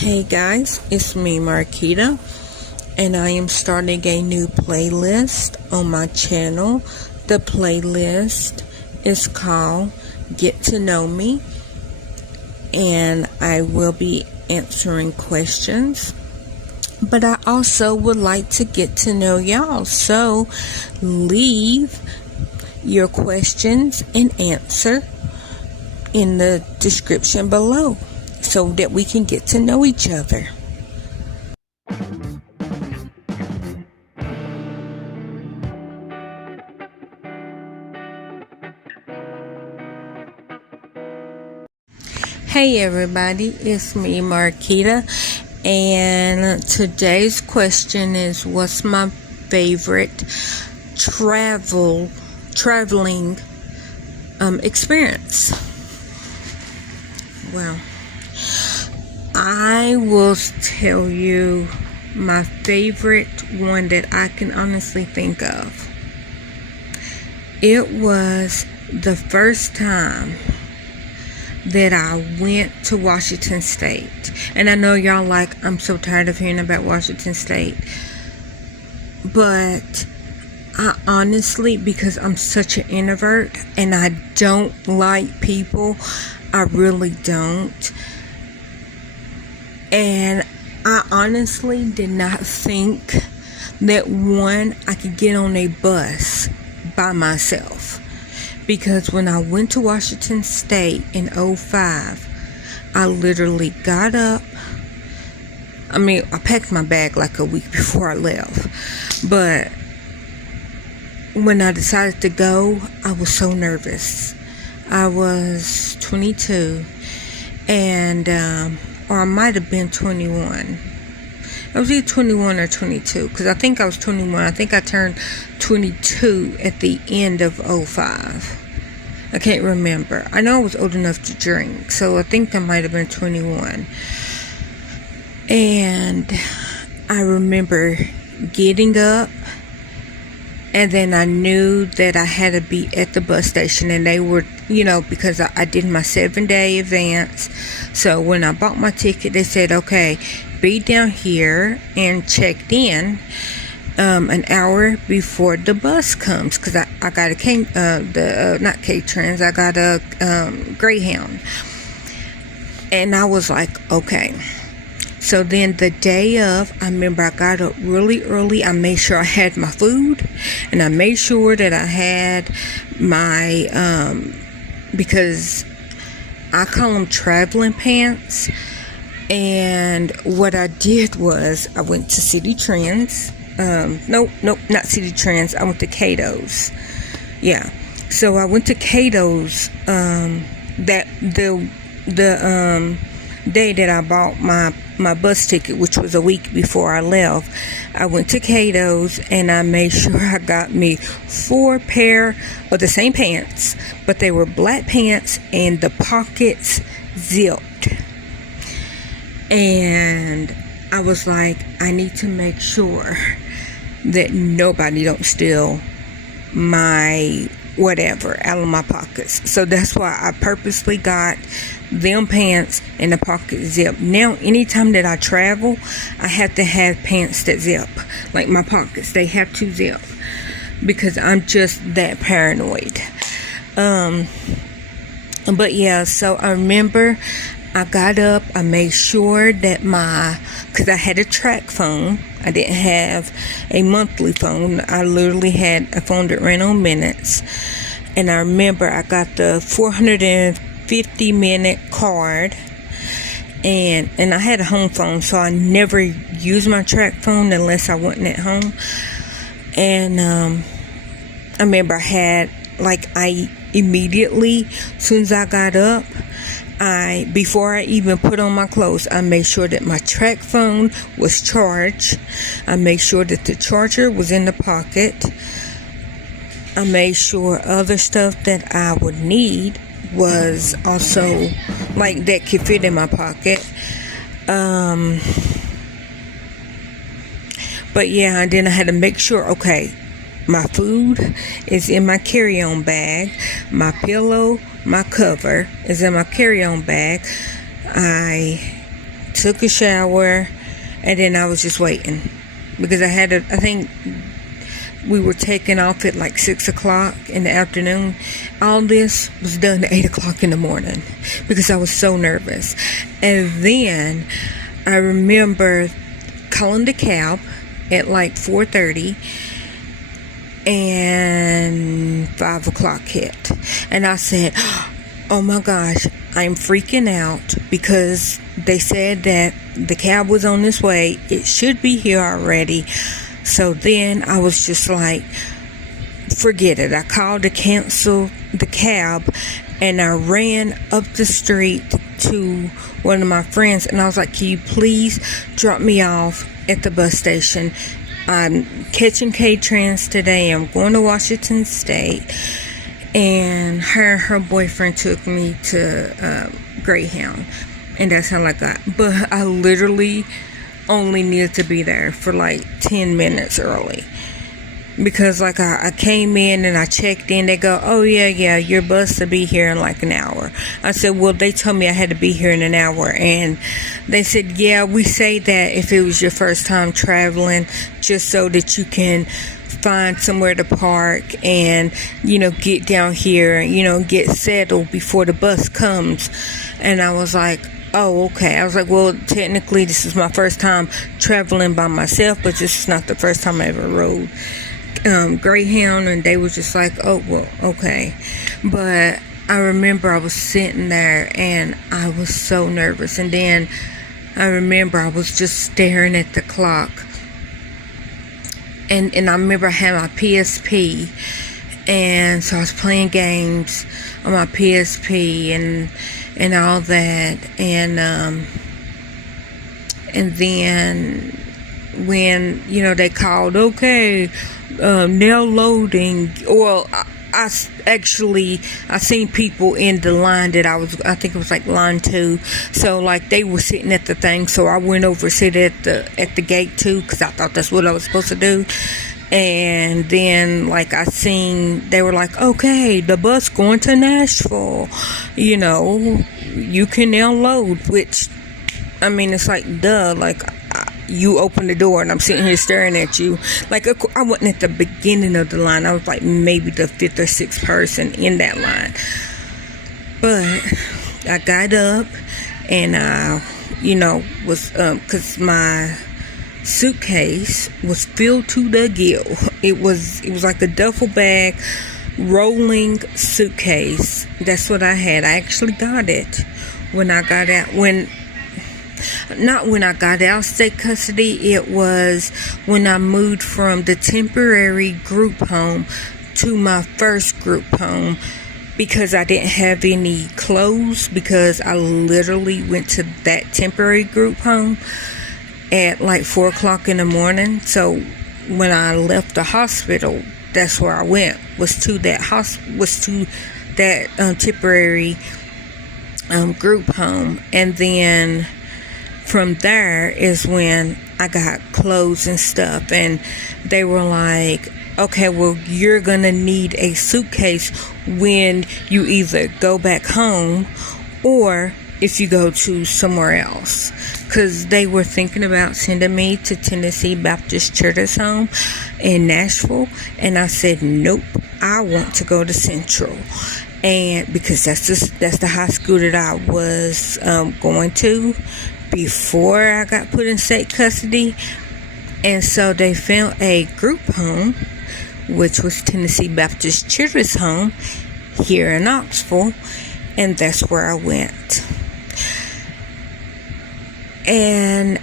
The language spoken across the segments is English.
Hey guys, it's me Marquita, and I am starting a new playlist on my channel. The playlist is called Get to Know Me, and I will be answering questions, but I also would like to get to know y'all, so leave your questions and answer in the description below so that we can get to know each other. Hey everybody, it's me Marquita, and today's question is, what's my favorite traveling experience? Well, I will tell you my favorite one that I can honestly think of. It was the first time that I went to Washington State. And I know y'all like, I'm so tired of hearing about Washington State. But I honestly, because I'm such an introvert and I don't like people, I really don't. And I honestly did not think that I could get on a bus by myself. Because when I went to Washington State in 2005, I literally got up. I packed my bag like a week before I left. But when I decided to go, I was so nervous. I was 22 and or I might have been 21. I was either 21 or 22, because I think I was 21. I think I turned 22 at the end of 2005. I can't remember. I know I was old enough to drink, so I think I might have been 21. And I remember getting up, and then I knew that I had to be at the bus station, and they were, because I did my 7-day advance. So when I bought my ticket, they said, okay, be down here and checked in an hour before the bus comes, because I got not K-Trans, I got a Greyhound. And I was like, okay. So then the day of, I remember I got up really early. I made sure I had my food, and I made sure that I had my, because I call them traveling pants. And what I did was I went to City Trends. Nope, not City Trends. I went to Cato's. Yeah. So I went to Cato's, that the day that I bought my bus ticket, which was a week before I left. I went to Cato's and I made sure I got me 4 pair of the same pants, but they were black pants and the pockets zipped. And I was like, I need to make sure that nobody don't steal my whatever out of my pockets. So that's why I purposely got them pants and the pocket zip. Now anytime that I travel, I have to have pants that zip. Like my pockets, they have to zip, because I'm just that paranoid. But yeah, so I remember I got up, I made sure that because I had a track phone, I didn't have a monthly phone. I literally had a phone that ran on minutes. And I remember I got the 450-minute card. And I had a home phone, so I never used my track phone unless I wasn't at home. And I remember I immediately, as soon as I got up, before I even put on my clothes, I made sure that my track phone was charged. I made sure that the charger was in the pocket. I made sure other stuff that I would need was also that could fit in my pocket. But yeah, and then I had to make sure, okay, my food is in my carry-on bag. My pillow, my cover is in my carry-on bag. I took a shower, and then I was just waiting because I think we were taking off at like 6 o'clock in the afternoon. All this was done at 8 o'clock in the morning because I was so nervous. And then I remember calling the cab at like 4:30, and 5 o'clock hit, and I said, oh my gosh, I'm freaking out because they said that the cab was on its way. It should be here already. So then I was just like, forget it. I called to cancel the cab, and I ran up the street to one of my friends, and I was like, can you please drop me off at the bus station? I'm catching K-Trans today. I'm going to Washington State. And her boyfriend took me to Greyhound, and that's how I got. But I literally only needed to be there for like 10 minutes early, because like I came in and I checked in. They go, oh yeah, your bus will be here in like an hour. I said, well, they told me I had to be here in an hour, and they said, yeah, we say that if it was your first time traveling, just so that you can find somewhere to park and get down here and get settled before the bus comes. And I was like, oh, okay. I was like, well, technically this is my first time traveling by myself, but this is not the first time I ever rode Greyhound. And they were just like, oh, well, okay. But I remember I was sitting there and I was so nervous. And then I remember I was just staring at the clock. And I remember I had my PSP, and so I was playing games on my PSP and all that, and then when they called, okay, now loading. Well, I seen people in the line that I think it was like line 2. So like they were sitting at the thing. So I went over sit at the gate too, because I thought that's what I was supposed to do. And then like I seen they were like, okay, the bus going to Nashville. You can now load. Which, I mean, it's like duh. Like, you open the door and I'm sitting here staring at you. Like, I wasn't at the beginning of the line. I was like maybe the 5th or 6th person in that line. But I got up and was because my suitcase was filled to the gill. It was like a duffel bag rolling suitcase. That's what I had. I actually got it when I got out. Not when I got out of state custody, it was when I moved from the temporary group home to my first group home, because I didn't have any clothes, because I literally went to that temporary group home at like 4 o'clock in the morning. So when I left the hospital, that's where I went, was to that temporary group home. And then from there is when I got clothes and stuff, and they were like, okay, well, you're gonna need a suitcase when you either go back home or if you go to somewhere else, because they were thinking about sending me to Tennessee Baptist Children's Home in Nashville. And I said, nope, I want to go to Central. And because that's the high school that I was going to before I got put in state custody. And so they found a group home, which was Tennessee Baptist Children's Home here in Knoxville, and that's where I went. And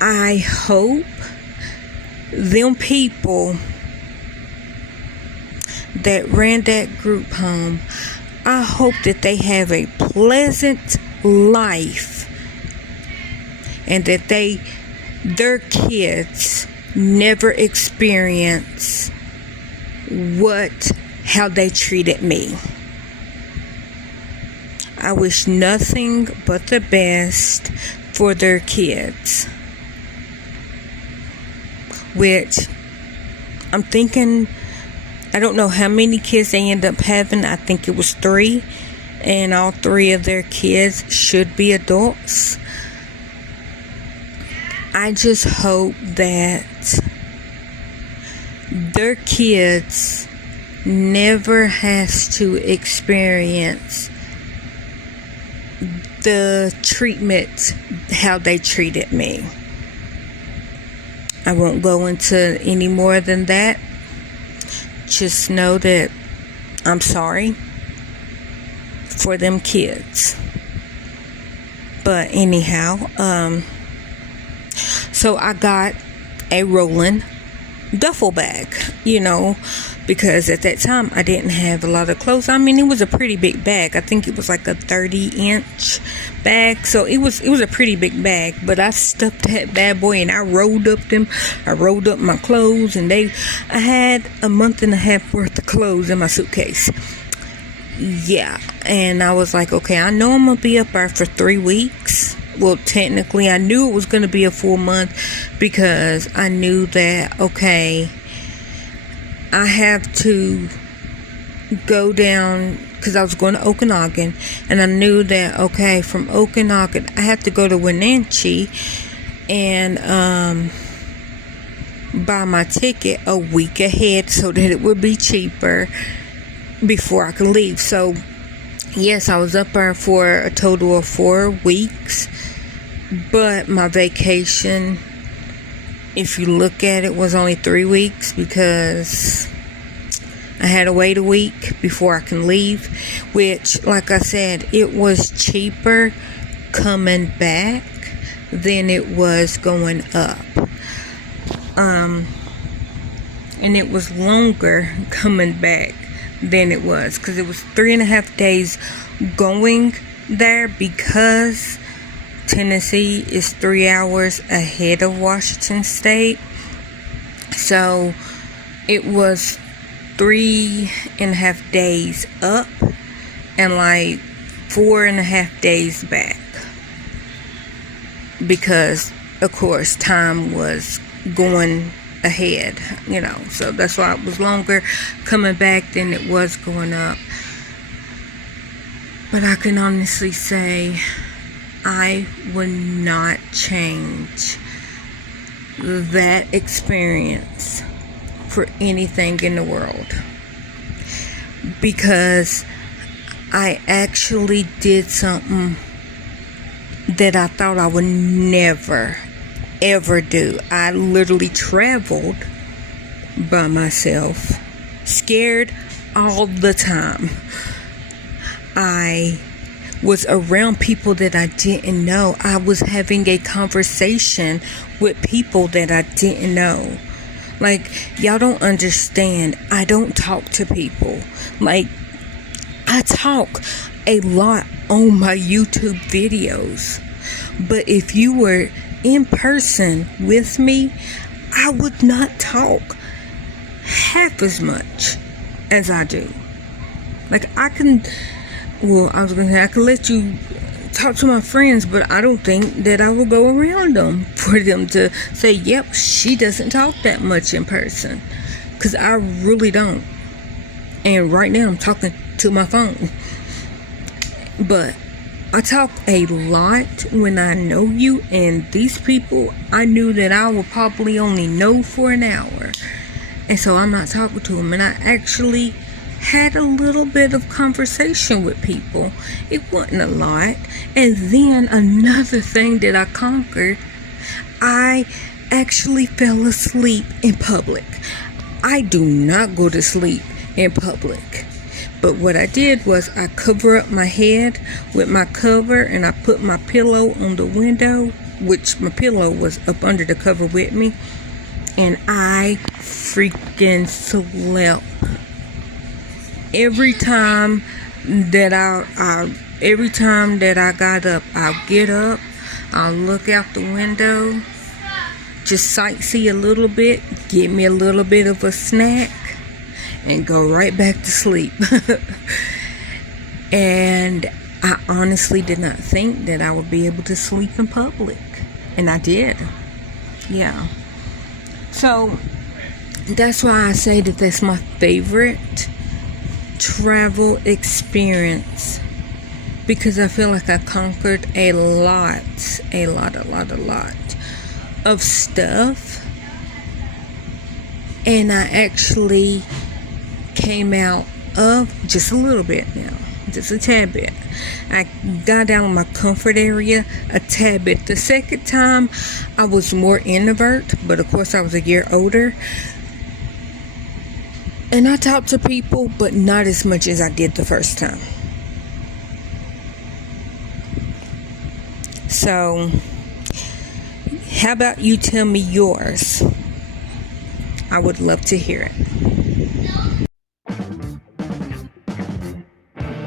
I hope them people that ran that group home, I hope that they have a pleasant life, and that their kids never experience how they treated me. I wish nothing but the best for their kids, which I'm thinking, I don't know how many kids they end up having. I think it was 3, and all 3 of their kids should be adults. I just hope that their kids never has to experience the treatment how they treated me. I won't go into any more than that. Just know that I'm sorry for them kids. But anyhow, so I got a rolling duffel bag, because at that time I didn't have a lot of clothes. I mean, it was a pretty big bag. I think it was like a 30-inch bag, so it was a pretty big bag. But I stuffed that bad boy and I rolled up my clothes, and I had a month and a half worth of clothes in my suitcase. Yeah, and I was like, okay, I know I'm gonna be up there for 3 weeks. Well, technically I knew it was gonna be a full month, because I knew that, okay, I have to go down, because I was going to Okanagan, and I knew that, okay, from Okanagan I have to go to Wenatchee and buy my ticket a week ahead so that it would be cheaper before I could leave. So yes, I was up there for a total of 4 weeks, but my vacation, if you look at it, was only 3 weeks, because I had to wait a week before I can leave, which, like I said, it was cheaper coming back than it was going up. And it was longer coming back than it was, because it was 3.5 days going there, because Tennessee is 3 hours ahead of Washington State. So it was 3.5 days up and like 4.5 days back, because of course time was going ahead, so that's why it was longer coming back than it was going up. But I can honestly say I would not change that experience for anything in the world, because I actually did something that I thought I would never ever do. I literally traveled by myself, scared all the time. I was around people that I didn't know. I was having a conversation with people that I didn't know. Like, y'all don't understand. I don't talk to people. Like, I talk a lot on my YouTube videos, but if you were in person with me, I would not talk half as much as I do. Like, I can let you talk to my friends, but I don't think that I will go around them for them to say, yep, she doesn't talk that much in person, because I really don't. And right now I'm talking to my phone, but I talk a lot when I know you, and these people, I knew that I would probably only know for an hour, and so I'm not talking to them. And I actually had a little bit of conversation with people. It wasn't a lot. And then another thing that I conquered, I actually fell asleep in public. I do not go to sleep in public. But what I did was I cover up my head with my cover, and I put my pillow on the window, which my pillow was up under the cover with me, and I freaking slept. Every time that I got up, I'll get up, I'll look out the window, just sightsee a little bit, get me a little bit of a snack, and go right back to sleep. And I honestly did not think that I would be able to sleep in public, and I did. Yeah. So that's why I say that that's my favorite travel experience, because I feel like I conquered a lot of stuff, and I actually came out of just a little bit now, just a tad bit. I got down in my comfort area a tad bit. The second time I was more introvert, but of course I was a year older, and I talked to people, but not as much as I did the first time. So how about you tell me yours? I would love to hear it.